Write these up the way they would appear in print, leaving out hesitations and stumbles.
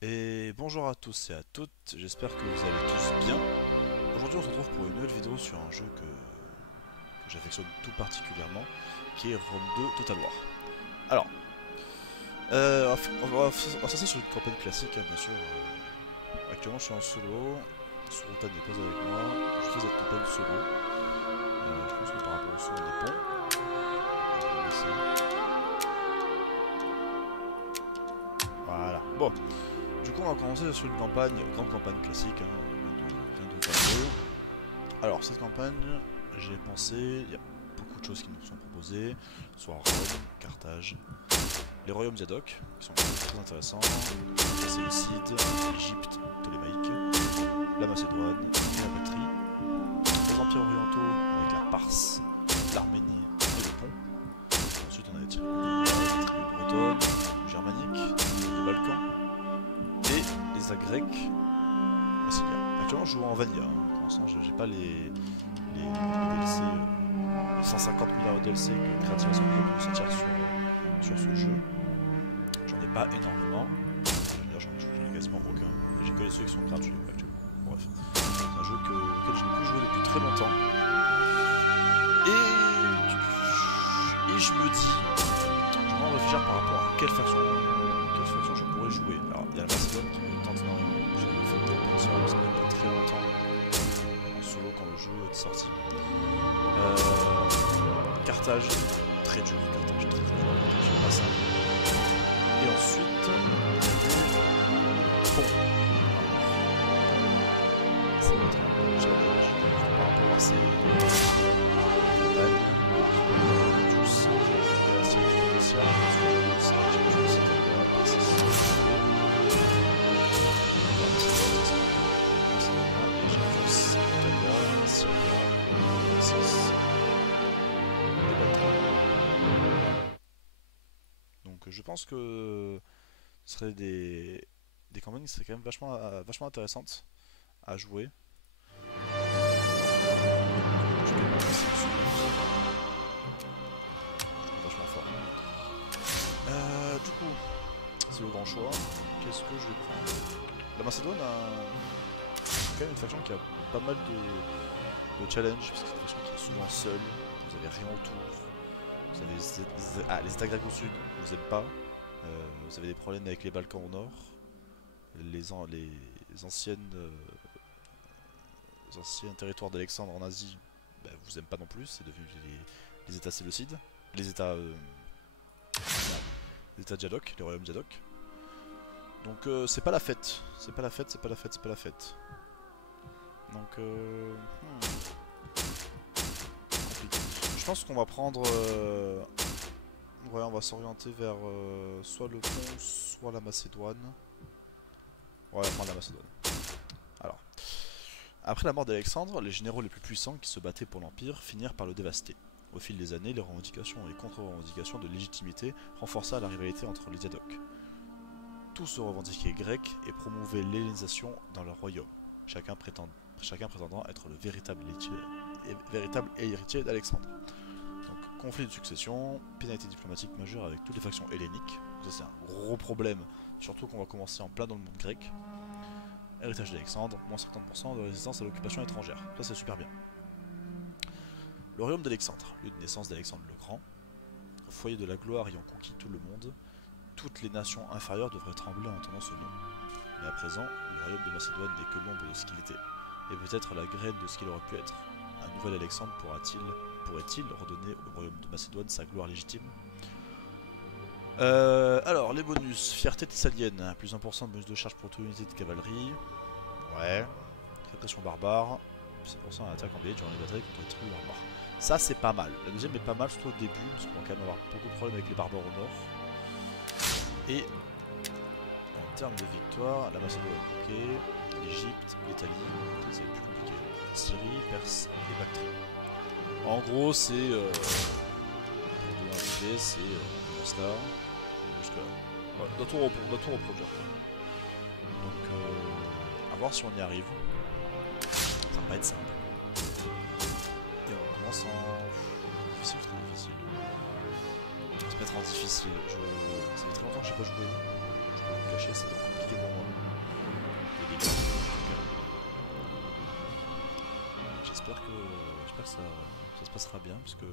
Et bonjour à tous et à toutes, j'espère que vous allez tous bien. Aujourd'hui on se retrouve pour une nouvelle vidéo sur un jeu que j'affectionne tout particulièrement, qui est Rome 2 Total War. Alors, on va passer sur une campagne classique, hein, bien sûr. Actuellement je suis en solo, Surutan n'est pas avec moi, je fais cette campagne solo. Je pense que par rapport au son on est bon. Je vais baisser. Voilà, bon. Du coup on va commencer sur une campagne, grande campagne classique, hein, rien de fabuleux. Alors, cette campagne, j'ai pensé, il y a beaucoup de choses qui nous sont proposées, soit Rome, Carthage, les royaumes Diadoques, qui sont très intéressants, les Séleucides, l'Égypte, Ptolémaïque, la Macédoine et la Bactrie, les empires orientaux avec la Parse, l'Arménie et le Pont. Ensuite, on a les tribus bretonnes, germaniques, les Balkans, et les Grecs, brésiliens. Actuellement, je joue en Vanilla, hein. Pour l'instant, j'ai pas les DLC, 150 000 heures de DLC que Creative Assembly a pu sortir sur ce jeu. J'en ai pas énormément. D'ailleurs, j'en ai quasiment aucun. J'ai que les ceux qui sont gratuits actuellement. Bref, c'est un jeu auquel je n'ai plus joué depuis très longtemps. Et je me dis, je vais en réfléchir par rapport à quelle faction je pourrais jouer. Alors, il y a la Macédoine qui me tente énormément. J'ai fait peut-être une série de semaines pas très longtemps en solo quand le jeu est sorti. Carthage, très dur, Carthage, très dur, Carthage, pas simple. Et ensuite, bon, ça va être un peu de challenge par rapport à ces montagnes, tous, la série spéciale, donc je pense que ce serait des campagnes qui seraient quand même vachement intéressantes à jouer. Vachement fort. Du coup, c'est le grand choix. Qu'est-ce que je vais prendre? La Macédoine a quand même une faction qui a pas mal de challenges, parce que c'est une faction qui est souvent seule, vous avez rien autour. Vous avez les États grecs au sud, vous n'êtes pas. Vous avez des problèmes avec les Balkans au nord. Les anciennes, les anciens territoires d'Alexandre en Asie, bah, vous n'aimez pas non plus. C'est devenu les États séleucides. Les États, les États Diadoques, les royaumes Diadoques. Donc c'est pas la fête. C'est pas la fête, c'est pas la fête, c'est pas la fête. Donc compliqué. Je pense qu'on va prendre... ouais, on va s'orienter vers soit le Pont, soit la Macédoine. Ouais, on va prendre la Macédoine. Alors, après la mort d'Alexandre, les généraux les plus puissants qui se battaient pour l'Empire finirent par le dévaster. Au fil des années, les revendications et contre-revendications de légitimité renforça la rivalité entre les Diadoques. Tous se revendiquaient grecs et promouvaient l'hellénisation dans leur royaume, chacun prétendant être le véritable héritier d'Alexandre. Donc, conflit de succession, pénalité diplomatique majeure avec toutes les factions helléniques. Ça, c'est un gros problème, surtout qu'on va commencer en plein dans le monde grec. Héritage d'Alexandre, moins 50% de résistance à l'occupation étrangère. Ça, c'est super bien. Le royaume d'Alexandre, lieu de naissance d'Alexandre le Grand, foyer de la gloire ayant conquis tout le monde, toutes les nations inférieures devraient trembler en entendant ce nom. Mais à présent, le royaume de Macédoine n'est que l'ombre de ce qu'il était, et peut-être la graine de ce qu'il aurait pu être. Un nouvel Alexandre pourrait-il redonner au royaume de Macédoine sa gloire légitime? Alors, les bonus. Fierté thessalienne, plus 1% de bonus de charge pour toute unité de cavalerie. Ouais. Répression barbare, 7% à l'attaque en BH durant les batailles contre les tribus barbares. Ça, c'est pas mal. La deuxième est pas mal, surtout au début, parce qu'on va quand même avoir beaucoup de problèmes avec les barbares au nord. Et en termes de victoire, la Macédoine, ok. L'Égypte, l'Italie, c'est plus compliqué. Syrie, Perse et Bactrie. En gros, c'est. Pour donner un idée, c'est. Là, jusque-là. Ouais, on doit tout reproduire. Donc, à voir si on y arrive. Ça va pas être simple. Et on commence en. Difficile ou très difficile? On va se mettre en difficile. Ça fait très longtemps que j'ai pas joué. Je peux vous cacher, ça va être compliqué pour moi. j'espère que ça se passera bien, puisque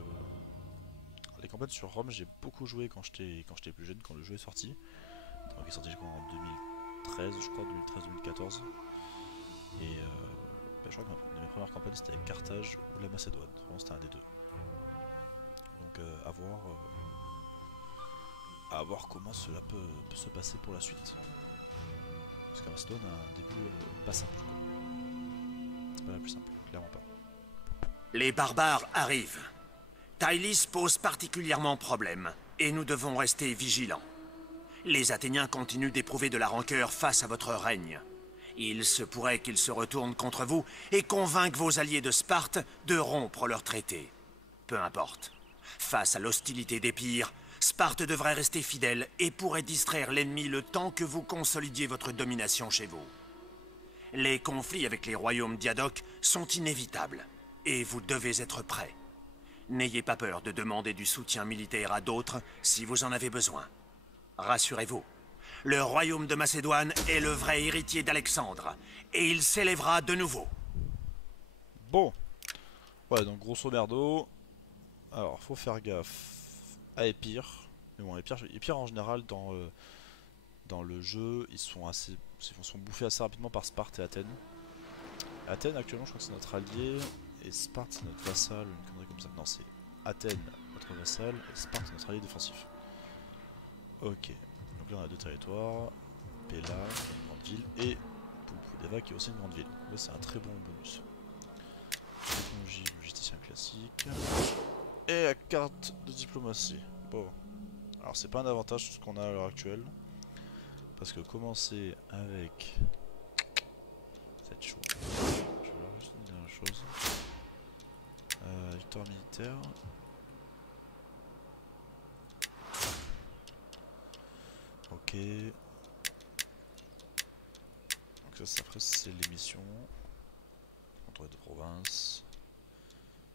les campagnes sur Rome, j'ai beaucoup joué quand j'étais plus jeune, quand le jeu est sorti. Donc il est sorti en 2013, je crois, 2013-2014. Et je crois que une de mes premières campagnes c'était avec Carthage ou la Macédoine. Vraiment c'était un des deux. Donc à voir comment cela peut se passer pour la suite. Parce que la Macédoine a un début pas simple. C'est pas la plus simple, clairement pas. Les barbares arrivent. Tylis pose particulièrement problème, et nous devons rester vigilants. Les Athéniens continuent d'éprouver de la rancœur face à votre règne. Il se pourrait qu'ils se retournent contre vous et convainquent vos alliés de Sparte de rompre leur traité. Peu importe. Face à l'hostilité d'Épire, Sparte devrait rester fidèle et pourrait distraire l'ennemi le temps que vous consolidiez votre domination chez vous. Les conflits avec les royaumes diadoques sont inévitables, et vous devez être prêts. N'ayez pas peur de demander du soutien militaire à d'autres si vous en avez besoin. Rassurez-vous, le royaume de Macédoine est le vrai héritier d'Alexandre, et il s'élèvera de nouveau. Bon. Ouais, donc grosso merdo. Alors, faut faire gaffe à Épire. Mais bon, Épire en général, dans le jeu, ils sont bouffés assez rapidement par Sparte et Athènes. Athènes, actuellement, je crois que c'est notre allié, et Sparte, c'est notre vassal, une connerie comme ça. Non, c'est Athènes, notre vassal, et Sparte, notre allié défensif. Ok. Donc là, on a deux territoires. Pella, une grande ville, et Pulpudeva, qui est aussi une grande ville. Là, c'est un très bon bonus. Technologie, logisticien classique. Et la carte de diplomatie. Bon. Alors, c'est pas un avantage ce qu'on a à l'heure actuelle. Parce que commencer avec cette chose. Je vais leur juste une dernière chose. Victoire militaire. Ok. Donc ça après c'est les missions. Contrôle de province.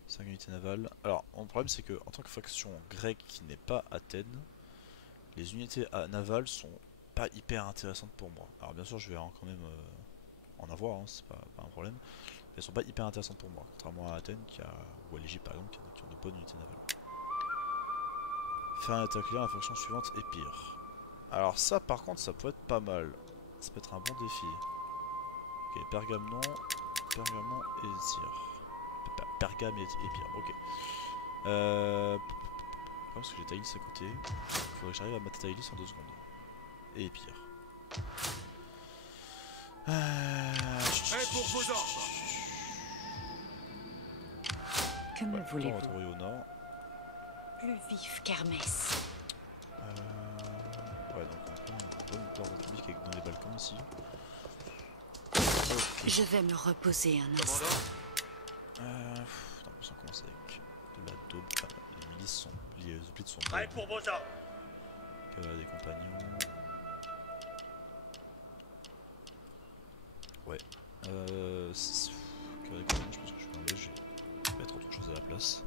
5 unités navales. Alors mon problème c'est que en tant que faction grecque qui n'est pas Athènes, les unités navales sont pas hyper intéressantes pour moi. Alors bien sûr je vais quand même en avoir, hein, c'est pas un problème. Mais elles sont pas hyper intéressantes pour moi. Contrairement à Athènes ou à l'Égypte par exemple qui ont de bonnes unités navales. Faire un attaque client, la faction suivante Épire. Alors ça par contre ça peut être pas mal. Ça peut être un bon défi. Ok, Pergamon et Tyr. Pergame et Épire, ok. Parce que j'ai Tylis à côté. Il faudrait que j'arrive à mettre Tylis en 2 secondes. Et Épire. Prêt pour vos ordres. Que me voulez-vous? On va retrouver au nord. Plus vif qu'Hermès. Ouais, donc on prend une bonne porte république avec dans les Balkans ici. Je vais me reposer un instant. Attends, on commence avec de la daube. Enfin, les milices sont. Les hoplites sont. Prêt pour vos ordres. Des compagnons. Ouais. Des compagnons, je pense que je vais enlever. Je vais mettre autre chose à la place.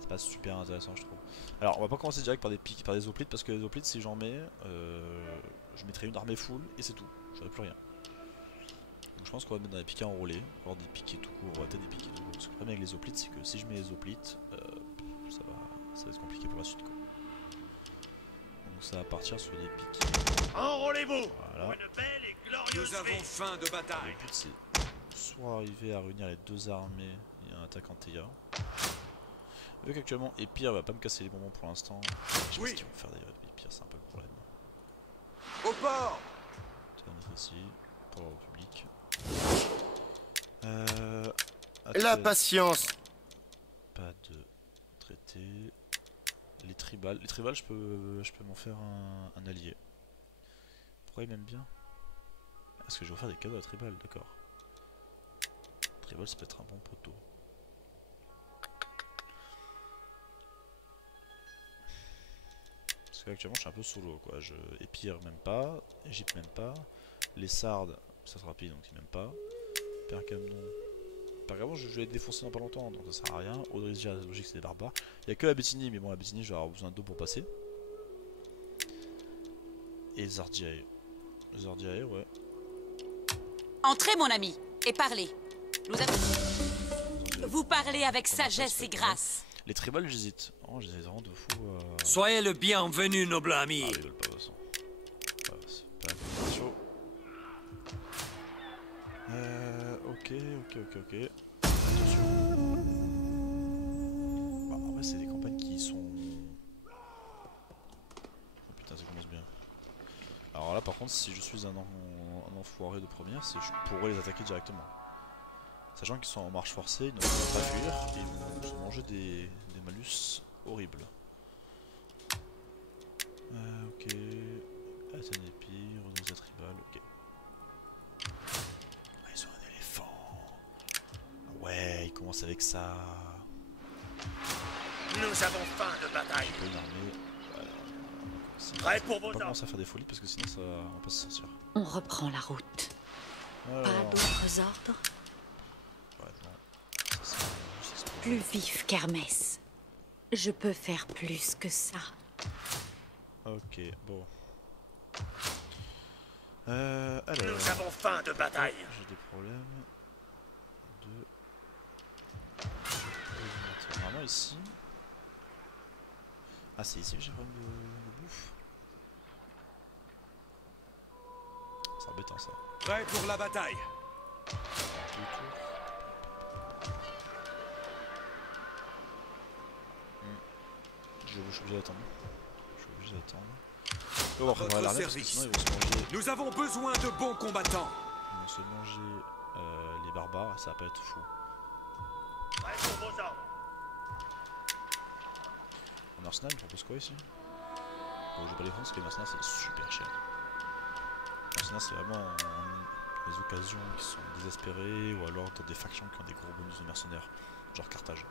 C'est pas super intéressant, je trouve. Alors, on va pas commencer direct par des hoplites parce que les hoplites, si j'en mets, je mettrai une armée full et c'est tout. J'aurai plus rien. Donc je pense qu'on va mettre dans les piquets enrôlés, avoir des piquets tout court, peut-être des piquets tout court. Parce que le problème avec les hoplites, c'est que si je mets les hoplites, ça va être compliqué pour la suite, quoi. Donc ça va partir sur des piquets. Enrôlez-vous. Voilà. Pour une belle et glorieuse Nous avons faim de bataille. Le but c'est soit arriver à réunir les deux armées et un attaquant Théa. Vu qu'actuellement Épire va pas me casser les bonbons pour l'instant. Je sais pas ce qu'ils vont faire d'ailleurs. Épire, c'est un peu le problème. Au port. Ça va mettre ici pour la République. La patience. Pas de traité. Les tribales, je peux m'en faire un allié. Pourquoi il m'aime bien? Est-ce que je vais faire des cadeaux à tribal? D'accord. Tribal, ça peut être un bon poteau. Parce que actuellement je suis un peu solo quoi. Épire même pas, Égypte même pas. Les Sardes, ça sera rapide donc ils m'aiment pas. Pergamon je vais être défoncé dans pas longtemps donc ça sert à rien. Odrysia, la logique c'est des barbares. Il y a que la Béthinie, mais bon la Béthinie je vais avoir besoin d'eau pour passer. Et Zardiae. Zardiae ouais. Entrez mon ami, et parlez. Nous avons... Zardiae Vous parlez avec Comment ça, sagesse c'est et pas grâce. Les tribals, j'hésite. Oh, j'hésite vraiment de fou. Soyez le bienvenu, noble ami. Ah, ils veulent pas, de toute façon. Ouais, c'est pas chaud. Ok. Attention. Bah, en vrai, c'est des campagnes qui sont. Oh putain, ça commence bien. Alors là, par contre, si je suis un enfoiré de première, je pourrais les attaquer directement. Sachant qu'ils sont en marche forcée, ils ne vont pas fuir et ils vont se manger des malus horribles. Ok. Athènes épire, Renaissance tribal, ok. Ah, ils ont un éléphant. Ah ouais, ils commencent avec ça. Nous avons faim de bataille. Pas une armée. Voilà. Prêt pour vos On va pas ordres. commencer à faire des folies parce que sinon ça, on va pas se sortir. On reprend la route. Pas Alors, d'autres ordres? ouais, non. Ça, c'est Plus vif qu'Hermès. Je peux faire plus que ça. ok, bon. Alors. Nous avons faim de bataille. J'ai des problèmes de. Normalement ici. Ah, c'est ici que j'ai problème de bouffe. C'est embêtant ça. Prêt pour la bataille. Deux tours. Je suis obligé d'attendre. On va préparer l'armée parce que sinon ils vont se manger. Nous avons besoin de bons combattants. Ils vont se manger les barbares et ça va pas être fou. Prêt pour vos ordres. En arsenal, on propose quoi ici? Bon, je vais pas les prendre parce que l'arsenal c'est super cher. L'arsenal c'est vraiment les occasions qui sont désespérées ou alors dans des factions qui ont des gros bonus de mercenaires, genre Carthage.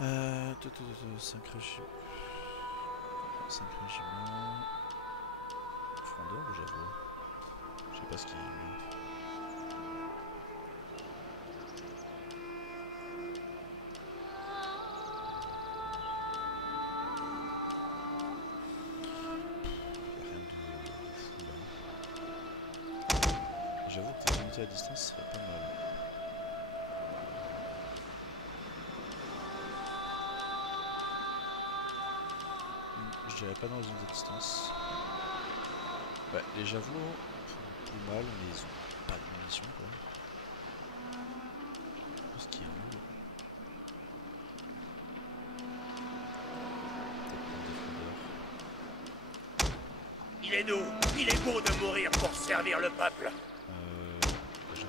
5 régiments. 5 régiments. Frondeur ou j'avoue? Je sais pas ce qui est mieux. J'avoue que les unités à distance serait pas mal. Je dirais pas dans les unités à distance. Ouais, les javelots font plus mal, mais ils ont pas de munitions quoi. Ce qui est nul. Il est doux, il est beau de mourir pour servir le peuple. Déjà,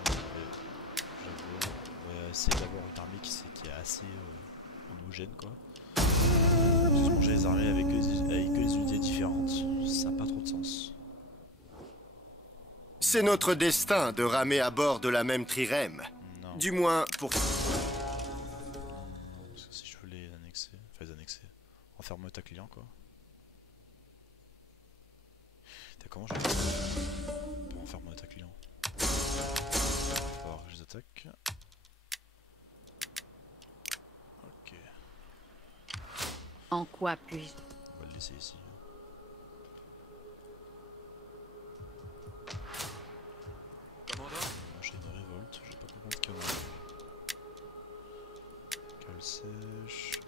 on va essayer d'avoir une armée qui est assez homogène quoi. Se manger les armées avec des unités différentes, ça n'a pas trop de sens. C'est notre destin de ramer à bord de la même trirème. Non. Du moins pour... Parce que si je veux les annexer, enfermer ta client quoi. T'as comment je vais faire pour enfermer ta client? Il va falloir que je les attaque. Ok, En quoi puis-je? on va le laisser ici. Commandant. J'ai une révolte, je vais pas comprendre ce qu'il y en a. Cale sèche.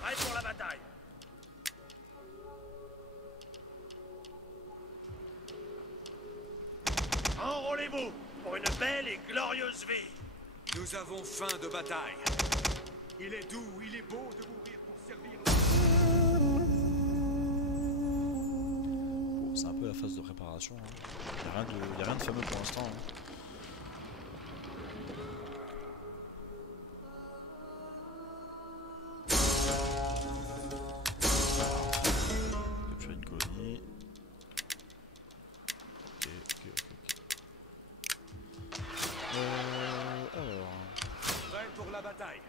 Prêt pour la bataille. Enrôlez-vous pour une belle et glorieuse vie. Nous avons faim de bataille. Il est doux, il est beau de mourir pour servir. Bon, c'est un peu la phase de préparation. Hein. Y a rien de fameux pour l'instant. Hein. Capturer une colonie. Ok. Alors. Prêt pour la bataille.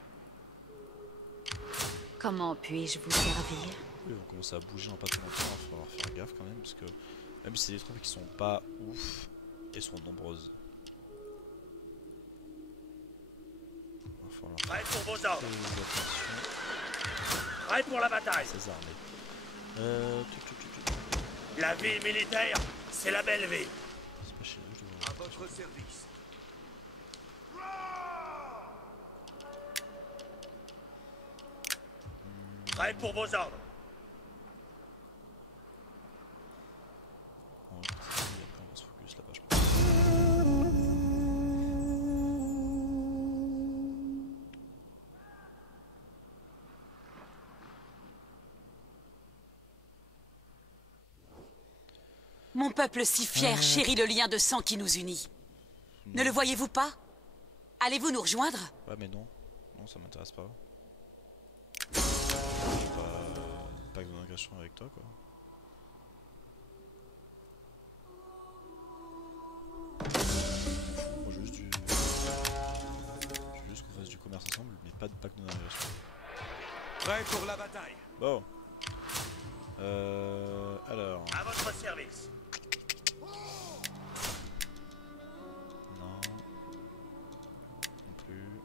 Comment puis-je vous servir? Ils vont commencer à bouger en pas trop longtemps, il va falloir faire gaffe quand même, parce que même si c'est des troupes qui sont pas ouf, elles sont nombreuses. Il va falloir Prêt pour vos ordres. faire attention Prêt pour la bataille. à ces armées. La vie militaire, c'est la belle vie. C'est pas chez nous, je À dois... votre votre service. Prêt pour vos ordres. On va faire ça, et après on va se focus là-bas, je pense. Mon peuple si fier chérit le lien de sang qui nous unit. Ne le voyez-vous pas? Allez-vous nous rejoindre? Ouais mais non, non ça m'intéresse pas. J'ai pas que d'engagement avec toi quoi. Moi je veux juste qu'on fasse du commerce ensemble mais pas de pacte de navigation. Prêt pour la bataille. Bon. Alors. À votre service. Non. Non plus.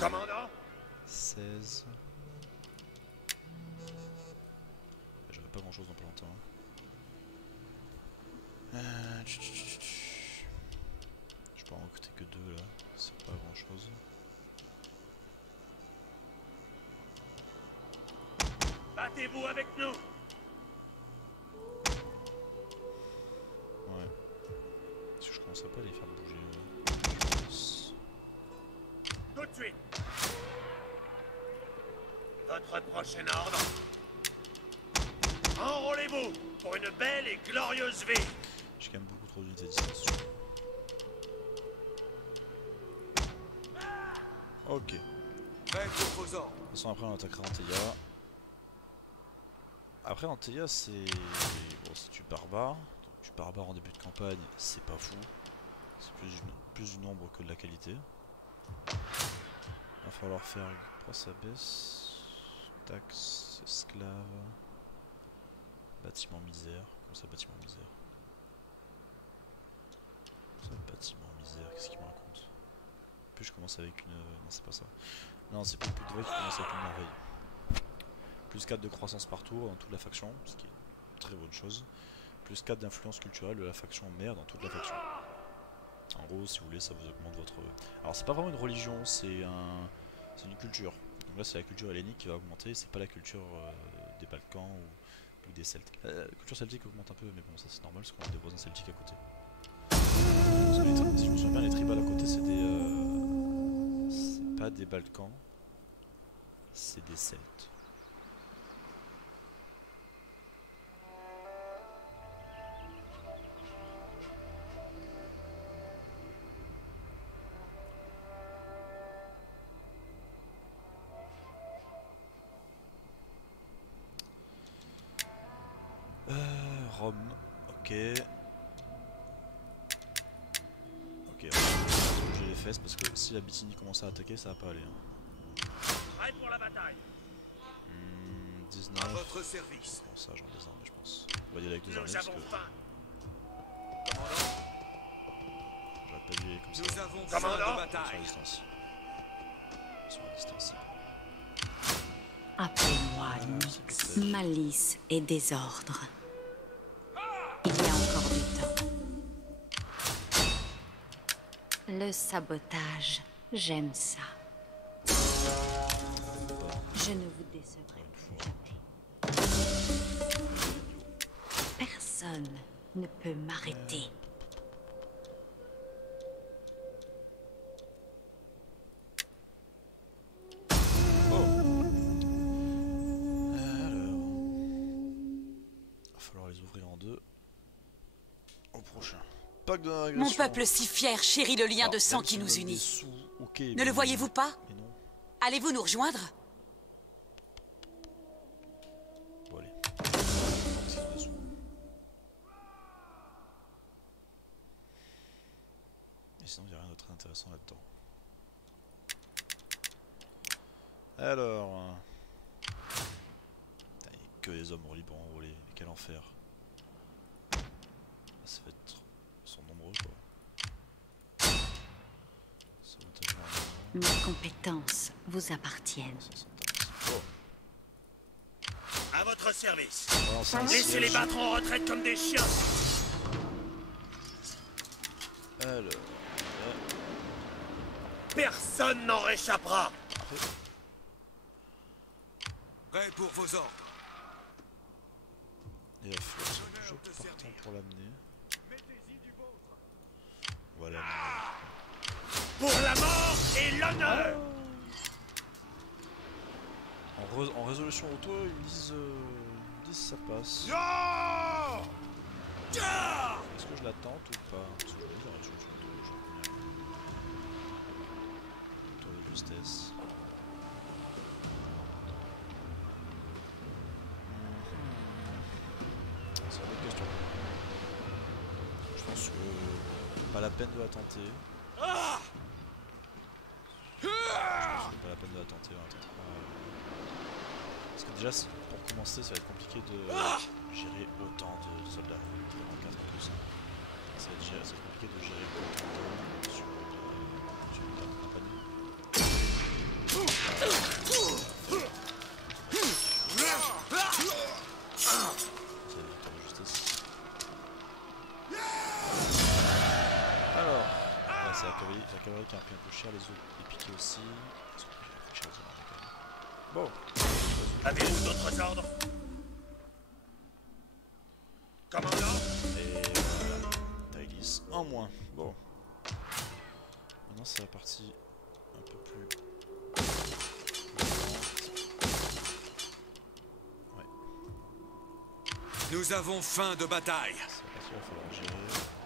Commandant. 16. J'aurais pas grand chose dans pas longtemps. Je peux en recruter que 2 là, c'est pas grand chose. Battez-vous avec nous. Ouais. Est-ce que je commencerai pas à les faire bouger je pense. Tout de suite. Votre prochain ordre. Enrôlez-vous pour une belle et glorieuse vie. J'ai quand même beaucoup trop d'unités de distance. Ok. Prêt pour vos ordres. De toute façon après on attaquera Anteia. Après Anteia c'est... Bon c'est du barbare. Donc du barbare en début de campagne c'est pas fou. C'est plus du nombre que de la qualité. Il va falloir faire... Pourquoi ça baisse? Taxe, esclave... Bâtiment misère. Comment ça bâtiment misère? Ça bâtiment misère, qu'est-ce qu'il me raconte? Puis je commence avec une... Non c'est pas ça. Non c'est pas une poudre qui commence avec une merveille. Plus 4 de croissance par tour dans toute la faction, ce qui est une très bonne chose. Plus 4 d'influence culturelle de la faction mère dans toute la faction. En gros si vous voulez ça vous augmente votre... Alors c'est pas vraiment une religion, c'est une culture. Donc là c'est la culture hellénique qui va augmenter, c'est pas la culture des Balkans ou des Celtes. La culture celtique augmente un peu mais bon ça c'est normal parce qu'on a des voisins celtiques à côté. Parce que si je me souviens bien les tribales à côté c'est des... c'est pas des Balkans, c'est des Celtes. Rome, ok. Ok, j'ai les fesses parce que si la Bithynie commence à attaquer, ça va pas aller. Hein. Prêt pour la bataille. 19. À votre service. Bon, ça j'en désarme, je pense. On va y aller avec 2 armées Nous parce avons que faim. j'aurais pas dû y aller comme ça. Nous avons Commandant. faim de Sur bataille. la distance. Sur la distance. Appelez-moi Nyx, malice et désordre. Il y a encore du temps. Le sabotage, j'aime ça. Je ne vous décevrai plus jamais. Personne ne peut m'arrêter. Pacte de Mon régression. peuple si fier chérit le lien Alors, de sang même qui si on nous donne des unit. sous, ok, Ne mais- le voyez-vous pas? Mais non. Allez-vous nous rejoindre? Bon allez. Parce qu'ils ont des sous. Et sinon il n'y a rien de très intéressant là-dedans. Alors... Putain, il n'y a que des hommes libres enrôlés, mais quel enfer. Ça va être... Ils sont nombreux quoi. Sabotage en Mes compétences vous appartiennent. À votre service. On va lancer un Laissez-les siège. battre en retraite comme des chiens. Alors, Personne n'en réchappera. Prêt pour vos ordres. et la flotte, c'est toujours plus partant pour l'amener. Voilà. Pour la mort et l'honneur. En résolution auto, ils me disent ça passe. Est-ce que je la tente ou pas? Parce que je me dis en résolution auto, genre combien? Tour de justesse. C'est une autre question. Je pense que pas la peine de la tenter. Je pense que pas la peine de la tenter. On la tentera. Parce que déjà, pour commencer, ça va être compliqué de gérer autant de soldats. En 4 en plus. Ça va être compliqué de gérer autant de sur une carte de compagnie. Ça va être une victoire de justesse. Alors, là, c'est la cavalerie qui a pris un peu cher, les autres les piqués aussi. Ils sont plus cher les autres, quand même. Bon. Avez-vous d'autres ordres? Commandant? Et voilà, Tylis en moins. Bon. Maintenant c'est la partie un peu plus... Ouais, Nous avons faim de bataille. c'est la partie qu'il va falloir gérer.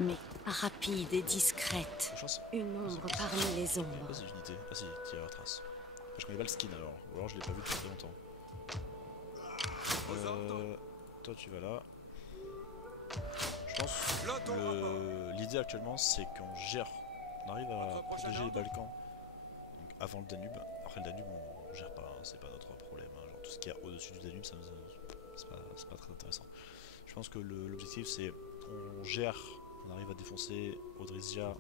Mais rapide et discrète. La chance... Une ombre parmi les ombres. Vas-y, unité. Ah si, tire la trace. Je connais pas le skin alors, ou alors je l'ai pas vu depuis très longtemps. Toi tu vas là. Je pense que l'idée actuellement c'est qu'on gère, on arrive à protéger les Balkans donc avant le Danube. Après le Danube on gère pas, hein, c'est pas notre problème. Hein. Genre tout ce qu'il y a au-dessus du Danube, c'est pas très intéressant. Je pense que l'objectif c'est on gère, on arrive à défoncer Odrysia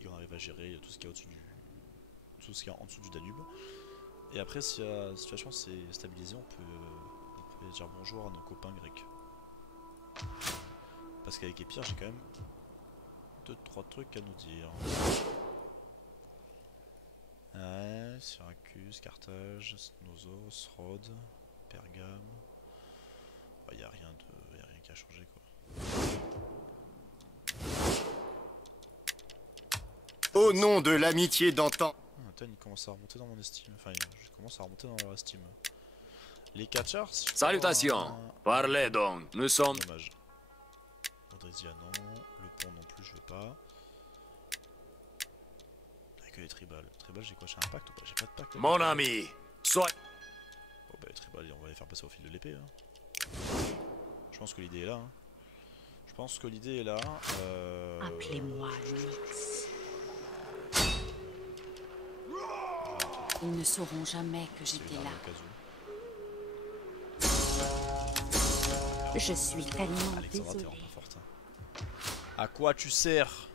et on arrive à gérer tout ce qu'il y a au-dessus tout ce qu'il y a en dessous du Danube. Et après si la situation s'est stabilisée, on peut dire bonjour à nos copains grecs. Parce qu'avec Épire, j'ai quand même 2-3 trucs à nous dire. Ouais, Syracuse, Carthage, Knossos, Rhodes, Pergame. Il n'y a rien qui a changé quoi. Au nom de l'amitié d'antan. Attends, il commence à remonter dans mon estime. Enfin, je commence à remonter dans leur estime. Les Kachars. Salutations. Parlez donc. Nous sommes... Dommage. Odrysia non. Le pont non plus, je veux pas. Avec les tribales. Tribal, j'ai quoi? J'ai un pacte ou pas? J'ai pas de pacte. Mon ami. Sois... Bon bah les tribales, on va les faire passer au fil de l'épée. Hein. Je pense que l'idée est là. Hein. Je pense que l'idée est là. Appelez-moi Nyx. Ils ne sauront jamais que j'étais là. Je suis tellement Alexandra, t'es désolée. vraiment forte. Hein. À quoi tu sers?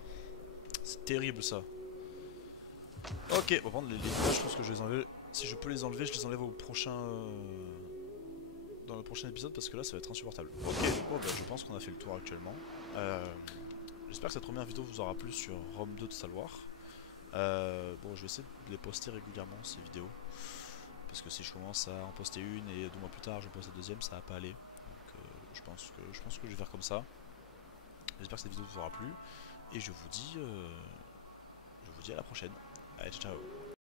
C'est terrible ça. Ok, on va prendre les villages, je pense que je vais les enlever. Si je peux les enlever, je les enlève au prochain... dans le prochain épisode parce que là ça va être insupportable. Ok, bon bah je pense qu'on a fait le tour actuellement. J'espère que cette première vidéo vous aura plu sur Rome 2 de Total War. Bon je vais essayer de les poster régulièrement ces vidéos. Parce que si je commence à en poster une et 2 mois plus tard je poste la deuxième, ça va pas aller. Donc je pense que je vais faire comme ça. J'espère que cette vidéo vous aura plu. Et je vous dis à la prochaine. Allez, ciao.